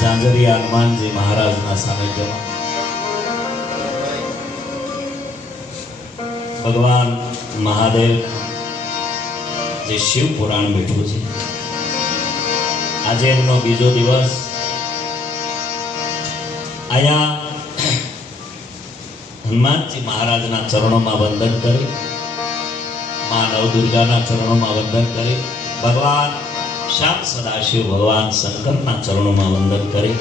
ઝાંઝરિયા હનુમાનજી મહારાજના સાનિધ્યમાં ભગવાન મહાદેવ જે શિવ પુરાણ બેઠું છે, આજે એમનો બીજો દિવસ. અહીંયા હનુમાનજી મહારાજના ચરણોમાં વંદન કરી, મા નવદુર્ગાના ચરણોમાં વંદન કરી, ભગવાન શ્યામ સદાશિવ ભગવાન શંકરના ચરણોમાં વંદન કરી,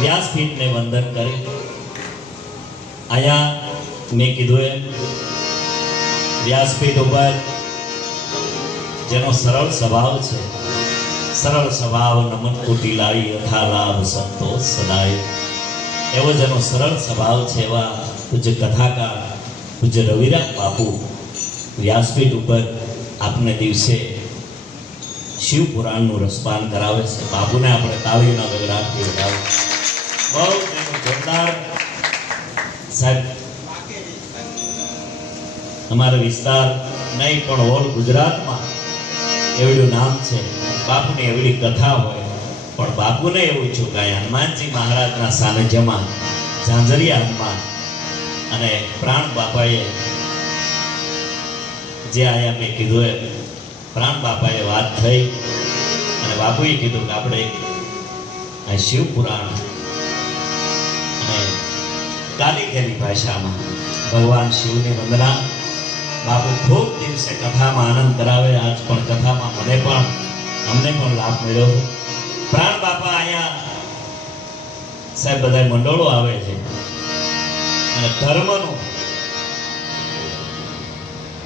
વ્યાસપીઠને વંદન કરી. અહીંયા મેં કીધું એમ વ્યાસપીઠ ઉપર જેનો સરળ સ્વભાવ છે, સરળ સ્વભાવ નમન કોટી લાવી યથા લાભ સંતોષ સદાય, એવો જેનો સરળ સ્વભાવ છે એવા પૂજ્ય કથાકાર પૂજ્ય રવિરામ બાપુ વ્યાસપીઠ ઉપર આપને દિવસે શિવ પુરાણનું રસપાન કરાવે છે. બાપુને આપણે તાળીઓના ગગડાટથી વધાવો. બહુ જોરદાર સાહેબ. અમારા વિસ્તાર નહીં પણ ઓલ ગુજરાતમાં એવડું નામ છે, બાપુની એવડી કથા હોય, પણ બાપુને એવું છું કે હનુમાનજી મહારાજના સાનિધ્યમાં ઝાંઝરિયા હનુમાન અને પ્રાણ બાપાએ જે આયા મેં કીધું એ પ્રાણ બાપાએ વાત થઈ અને બાપુએ કીધું કે આપણે આ શિવ પુરાણ અને કાલિકેની ભાષામાં ભગવાન શિવની વંદના બાપુ ખૂબ દિવસે કથામાં આનંદ કરાવે. આજ પણ કથામાં અમને પણ લાભ મળ્યો. પ્રાણ બાપા અહીંયા સાહેબ બધા મંડળો આવે છે અને ધર્મનું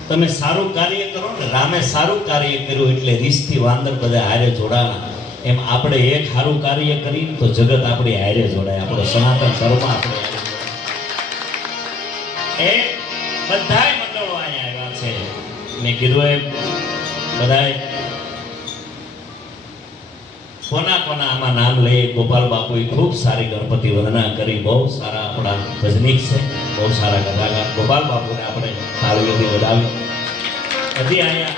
તમે સારું કાર્ય કરો ને, રામે સારું કાર્ય કર્યું એટલે રીસથી વાંદર બધા હારે જોડાણા. એમ આપણે એક સારું કાર્ય કરીએ તો જગત આપણી હારે જોડાય. આપણો સનાતન ધર્મ આપણે એ બધા મંડળો અહીંયા આવ્યા છે. મેં કીધું એમ બધા કોના આમાં નામ લઈએ. ગોપાલ બાપુએ ખૂબ સારી ગણપતિ વંદના કરી, બહુ સારા આપણા ભજનીક છે, બહુ સારા કથાકાર. ગોપાલ બાપુને આપણે તાળીઓથી વધાવી. હજી અહીંયા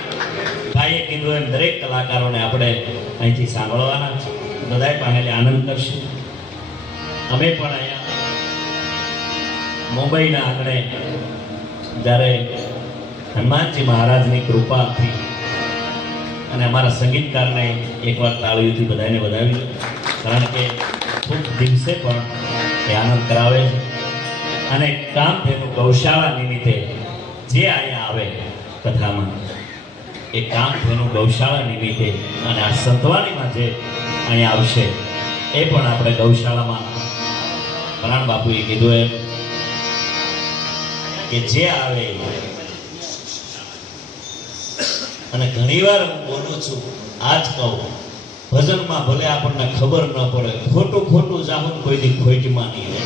ભાઈએ કીધું એમ દરેક કલાકારોને આપણે અહીંથી સાંભળવાના છે, બધાએ પાસે આનંદ કરશું. અમે પણ અહીંયા મુંબઈના આંગણે જ્યારે હનુમાનજી મહારાજની કૃપાથી અને અમારા સંગીતકારને એકવાર તાળીઓથી બધાને વધાવી, કારણ કે ખૂબ દિવસે પણ એ આનંદ કરાવે છે. અને કામધેનુ ગૌશાળા નિમિત્તે જે અહીંયા આવે કથામાં, એ કામધેનુ ગૌશાળા નિમિત્તે અને આ સંતવાણીમાં જે અહીંયા આવશે એ પણ આપણે ગૌશાળામાં પ્રાણ બાપુએ કીધું એમ કે જે આવે. અને ઘણીવાર હું બોલું છું, આજ કહું, ભજનમાં ભલે આપણને ખબર ન પડે, ખોટું જાહું કોઈ દી ખોટમાં નહીં રહે.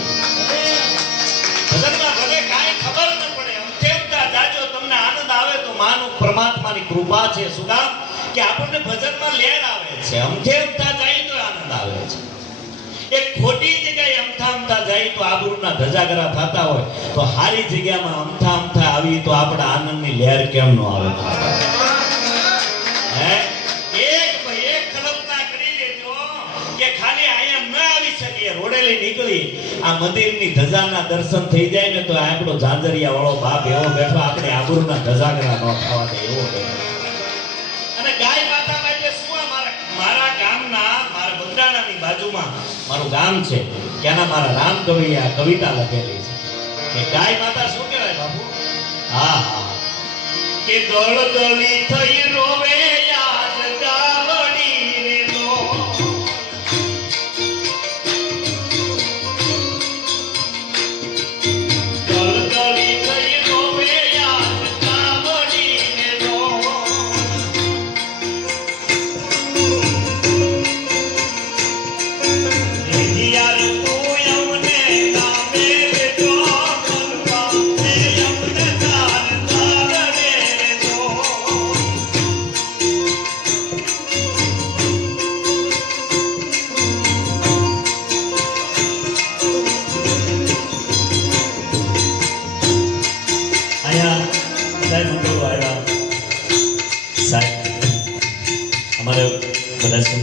ભજનમાં ભલે કાંઈ ખબર ન પડે, અમથેમતા જાજો તમને આનંદ આવે તો માનું પરમાત્માની કૃપા છે. શું કામ કે આપણને ભજનમાં લેર આવે છે, અમથેમતા જાય તો આનંદ આવે છે. એક ખોટી જગ્યાએ અમથા જાય તો આબરૂના ધજાગરા થતા હોય, તો સારી જગ્યામાં અમથા આવી તો આપણા આનંદની લહેર કેમ ન આવે? રોડેલી નીકળી આ મંદિરની ધજાના દર્શન થઈ જાય ને તો આપણો ઝાંઝરિયા વાળો બાપ એવો બેઠો, આપણે આબરૂના ધજાગરા ન થવા દે એવો બેઠો. અને ગાય માતા માટે શું મારા ગામના મારા બંધાણાની બાજુમાં મારું ગામ છે, ત્યાંના મારા રામ કવિએ આ કવિતા લખેલી છે કે ગાય માતા શું કહેવાય બાપુ? હા કે દળદળી થઈ રોવે યાદ ગાવડી રે નો.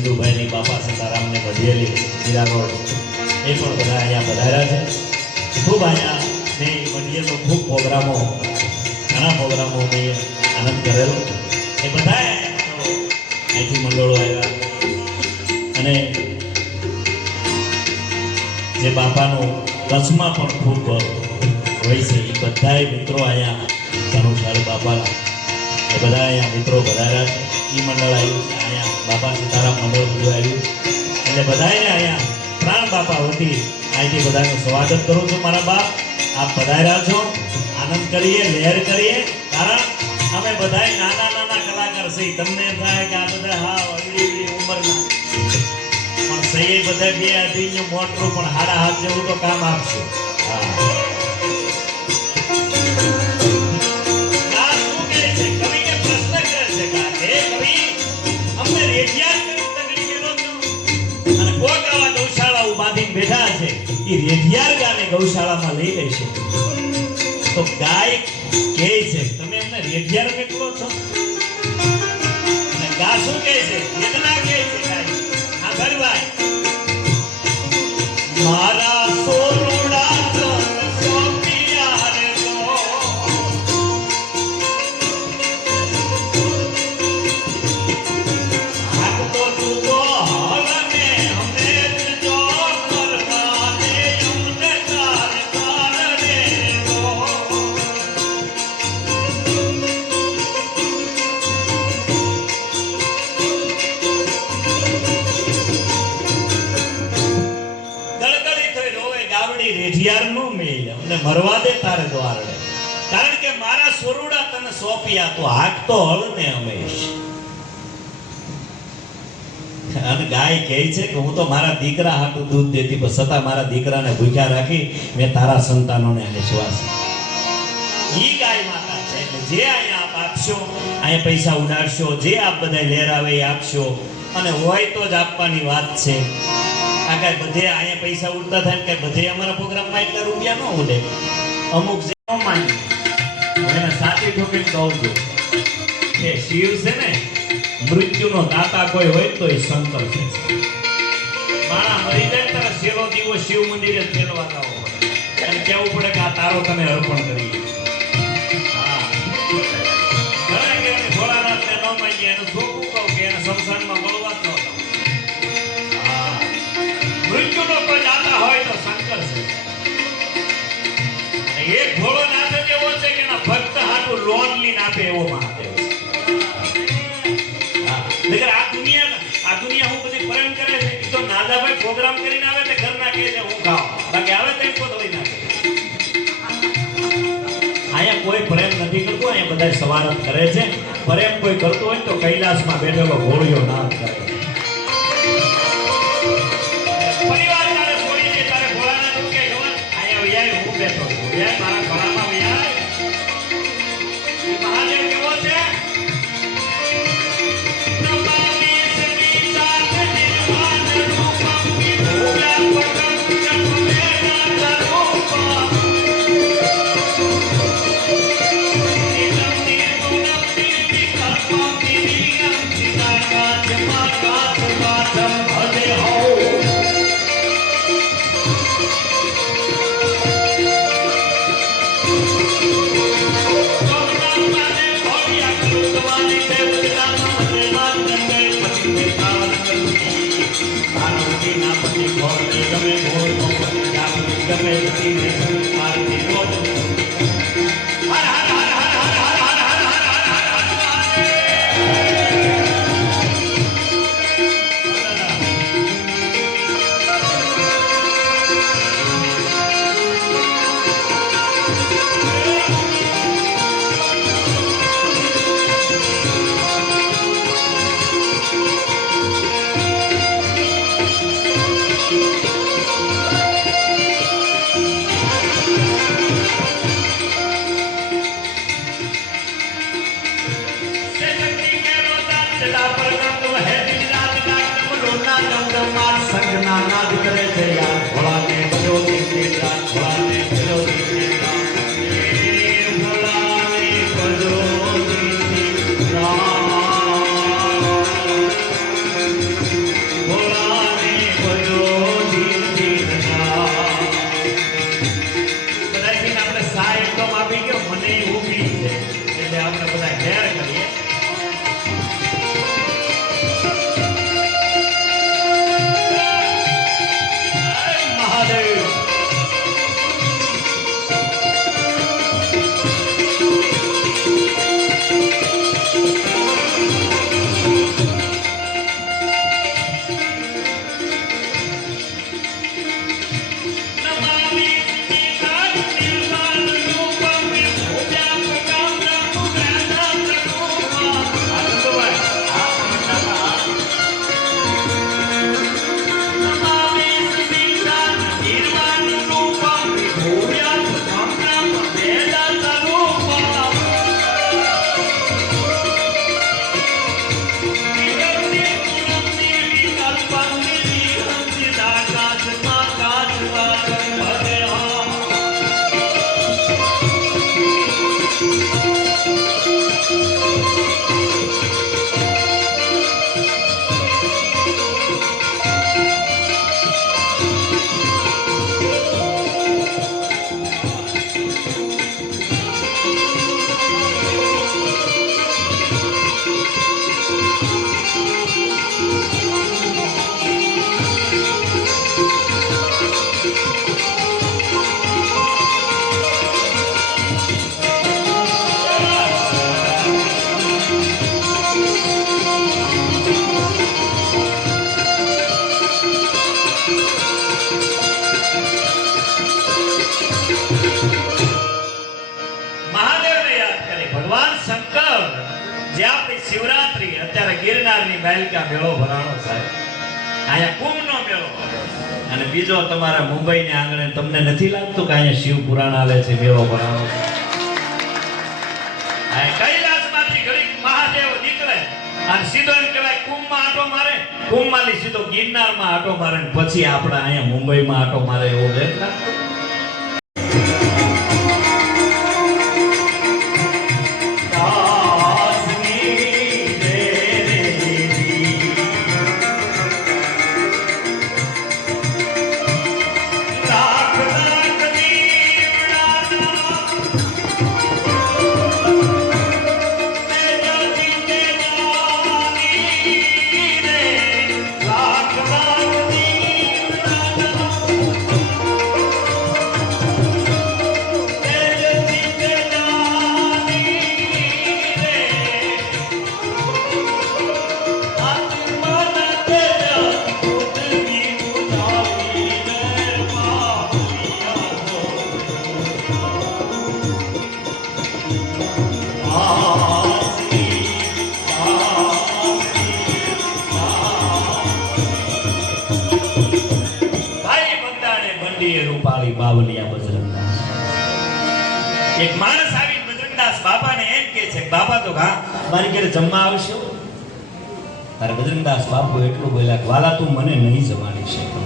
વિદુભાઈની બાપા સીતારામને બધેલી હીરારોડ એ પણ બધા અહીંયા પધાર્યા છે ખૂબ અહીંયા ને મંડળીનો ખૂબ પ્રોગ્રામો ઘણા પ્રોગ્રામો મેં આનંદ કરેલો એ બધા અહીંથી મંડળો આવ્યા અને જે બાપાનું કચ્છમાં પણ ખૂબ હોય છે એ બધાએ મિત્રો અહીંયા ધનુષાળ બાપાના એ બધા અહીંયા મિત્રો પધાર્યા છે એ મંડળ આવ્યું છે અહીંયા બાપા સીતારામ મંડળ બધું આવ્યું એટલે બધાને અહીંયા પ્રાણ બાપા વતી અહીંથી બધાનું સ્વાગત કરું છું મારા બાપ આપ પધાર્યા છો આનંદ કરીએ લહેર કરીએ કારણ અમે બધા નાના નાના કલાકાર છીએ તમને થાય કે આ બધા હા અવળી ઉંમરના પણ સહી બધા બે અઢીનું મોટરું પણ હાડા હાથ જેવું તો કામ આપશે બેઠા છે એ રેઢિયાર ગાને ગૌશાળામાં લઈ લેશે તો ગાય કહે છે તમે એમને રેઢિયાર કેટલો છો અને ગા શું કહે છે વેદના કહે છે ગાય હા ભરભાઈ મારા સોરુડા મરવા દે તારે દ્વારડે કારણ કે મારા સોરુડા તને સોંપ્યા તો હાક તો હળ ને હંમેશ અને ગાય કહે છે કે હું તો મારા દીકરા હાટું દૂધ દેતી પણ છતાં મારા દીકરાને ભૂખ્યા રાખી મેં તારા સંતાનોને વિશ્વાસ ઈ ગાય માતા છે જે અહીંયા આપ આપશો અહીંયા પૈસા ઉડાડશો જે આપ બધા લહેરાવે એ આપશો અને હોય તો જ આપવાની વાત છે આ કઈ બધે અહીંયા પૈસા ઉડતા થાય કે બધે અમારા પ્રોગ્રામમાં એટલા રૂપિયા ન ઉડે અમુક જે ન માની એને સાચી ઠોકીને કહું છું કે શિવ છે ને મૃત્યુનો દાતા કોઈ હોય તો એ શંકર છે માણા મરી જાય ત્યારે શેરો દીવો શિવ મંદિરે ફેરવાતા હોય અને કહેવું પડે કે આ તારો તને અર્પણ કરી હા ઘણા કે ભોળાનાથને ન માનીએ એનું છોકરું કહું કે એને સંસારમાં મળવા જ ન મૃત્યુનો કોઈ દાતા હોય તો શંકર છે એક ઘોડો નાથે એવો છે કે એના ભક્ત હાટું લોન લઈને આપે એવો મહાદેવ આ દુનિયા હું બધી પ્રેમ કરે છે એ તો નાદાભાઈ પ્રોગ્રામ કરીને આવે તે ઘરના કહે છે હું ખાવ બાકી આવે તો કોઈ ધોઈ નાખે અહીંયા કોઈ પ્રેમ નથી કરતું અહીંયા બધા સવાર કરે છે પ્રેમ કોઈ કરતો હોય તો કૈલાસમાં બેઠેલો ઘોડિયો નાદ કરે મારા ગળામાં વ્યાય મહાદેવ કેવો છે ખોડિયારની બાલિકા મેળો ભરાણો સાહેબ, અહીંયા કુંભનો મેળો. અને બીજો તમારા મુંબઈને આંગણે તમને નથી લાગતું કે અહીંયા શિવ પુરાણ હાલે છે, મેળો ભરાણો છે? આ કૈલાસમાંથી ઘડીક મહાદેવ નીકળે અને સીધો એમ કહેવાય કુંભમાં આટો મારે, કુંભમાંથી સીધો ગિરનારમાં આટો મારે, પછી આપણે અહીંયા મુંબઈમાં આટો મારે, એવો ભેદ લાગતો. રૂપાળી બાવલિયા બજરંગદાસ. એક માણસ આવી બજરંગદાસ બાપાને એમ કહે છે, બાપા તો હા મારી ઘરે જમવા આવશો? તારે બજરંગદાસ બાપુ એટલું બોલ્યા, વાલા તું મને નહીં જમાડી શકો.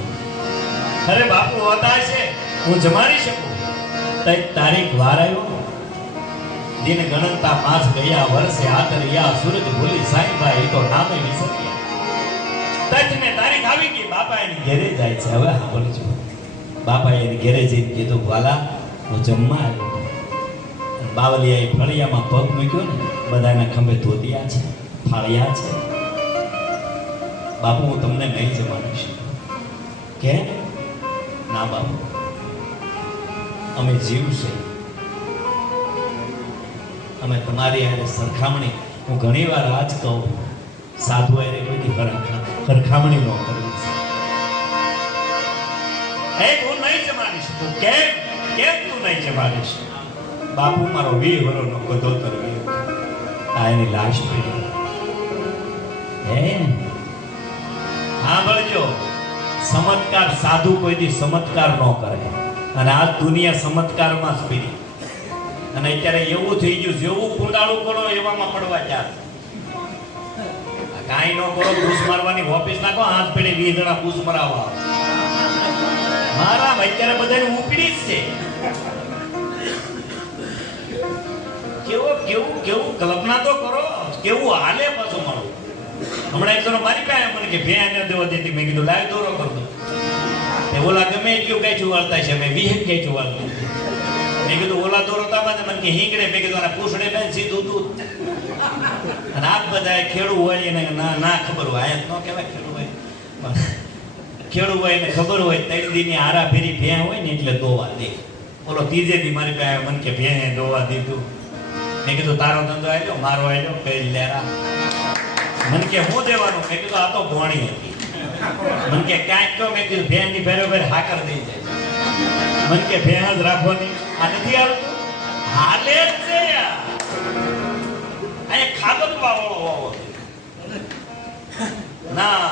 અરે બાપુ હોતા છે હું જમાડી શકું. તારીખ વાર આવ્યો, દિન ગણનતા માસ ગયા, વર્ષે આતરિયા, સૂરજ ભૂલી સાઈબાઈ તો નામે વિસર્યા. તજને તારીખ આવી ગઈ, બાપા એની ઘરે જાય છે. હવે સાંભળજો, બાપા એની ઘરે જઈને કીધું, વાલા હું જમવા આવ્યો. બાવલિયાએ ફળિયામાં પગ મૂક્યો ને, બધાના ખંભે ધોતિયા છે, ફાળિયા છે. બાપુ હું તમને નહીં જમાડી શકું. કે ના બાપુ, અમે જીવ છે, અમે તમારી હારે સરખામણી, હું ઘણી વાર આજ કહું, સાધુ હારે કોઈની સરખામણી ન કરવી. હું નહીં જમાડી શકું. કેમ તું નહીં જમાડીશ? બાપુ મારો 20 વર્ષનો ગધોતર ગયો, આ એની લાશ પડી. સાંભળજો, ચમત્કાર સાધુ કોઈ દી ચમત્કાર ન કરે, અને આ દુનિયા ચમત્કારમાં જ પીડી. અને અત્યારે એવું થઈ ગયું, જેવું કુંડાળું કરો એવામાં પડવા ચાર. કાંઈ ન કરો, ઘૂસ મારવાની ઓફિસ નાખો, હાથ પેડે 20 જણા ઘૂસ મરાવવા. મારા અત્યારે બધાને ઉપડી જ છે. કેવું કલ્પના તો કરો, કેવું હાલે પાછું મારું. હમણાં એક જણો મારી પાસે મને કે ભે આને દેવા દેતી. મેં કીધું લાવ દોરો કરતો. ઓલા ગમે એટલું કઈ ચુવાડતા છે, મેં 20 કઈ ચુવાડતું. મેં કીધું ઓલા દોરો તામાં મને કે હીંગડે. મેં કીધું આના પૂછડે બેન સીધું તું. અને આ બધા ખેડૂ હોય એને ના ખબર હોય, આયા ન કહેવાય ખેડૂ હોય, ખેડૂ હોય એને ખબર હોય. 3 દીની આરા ફેરી ભેં હોય ને એટલે દોવા દે. ઓલો ત્રીજે દી મારી પાસે મને કે ભેં દોવા દીધું. મેં કીધું તારો ધંધો આવ્યો, મારો આવ્યો, પેલ લેરા. મને કે હું દેવાનું? મેં કીધું આ તો ભોણી હતી. મને કે ક્યાંક કહો. મેં કીધું ભેં ની ભેરો ભેર હાકર દઈ જાય. મને કે ભેં જ રાખવાની. આ નથી આવતું, હાલે જ છે. અહીંયા ખાતર વાળો ના,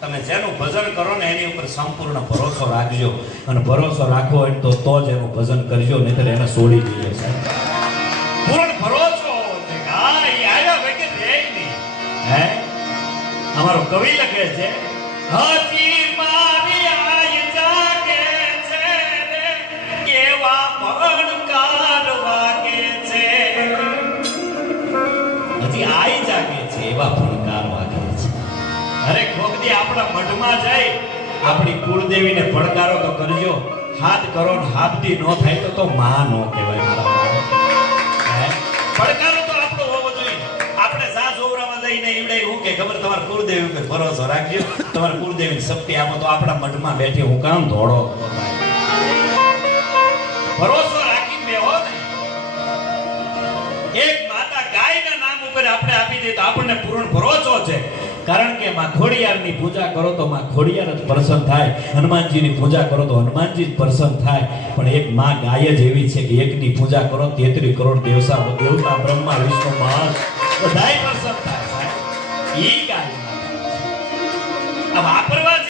તમે જેનું ભજન કરો ને એની ઉપર સંપૂર્ણ ભરોસો રાખજો. અને ભરોસો રાખવો હોય તો જ એનું ભજન કરજો, નહીતર એને છોડી દેજો. પૂર્ણ ભરોસો અમારો કવિ લખે છે, હજી મારી આય જાગે છે રે, કેવા ભણકાર વાગે છે. હજી આય જાગે છે, એવા ભણકાર વાગે છે. હરેક વખતે આપણા મઢમાં જાય, આપણી કુળદેવીને પડકારો તો કરજો. હાથ કરો ને હાથથી ન થાય તો માં નો કહેવાય. મારા પડકારો તો આપણો હોવો જોઈએ. આપણે સાસ ઓવરામાં જઈને ઈવડે હું કે ખબર, તમારા કુળદેવી ઉપર ભરોસો રાખજો, તમારા કુળદેવીની શક્તિ આપો. તો આપણા મઢમાં બેઠી હું કામ ધોળો ભરોસો રાખીને બેહો ને. એક માતા ગાયના નામ ઉપર આપણે આપી દઈએ તો આપણને પૂર્ણ ભરોસો છે. કારણ કે માં ખોડિયારની પૂજા કરો તો માં ખોડિયાર જ પ્રસન્ન થાય. હનુમાનજીની પૂજા કરો તો હનુમાનજી જ પ્રસન્ન થાય. પણ એક માં ગાય જ એવી છે કે એકની પૂજા કરો 33 કરોડ દેવતા બ્રહ્મા વિષ્ણુ મહેશ બધાય પ્રસન્ન થાય. ઈ ગાય આ વાપર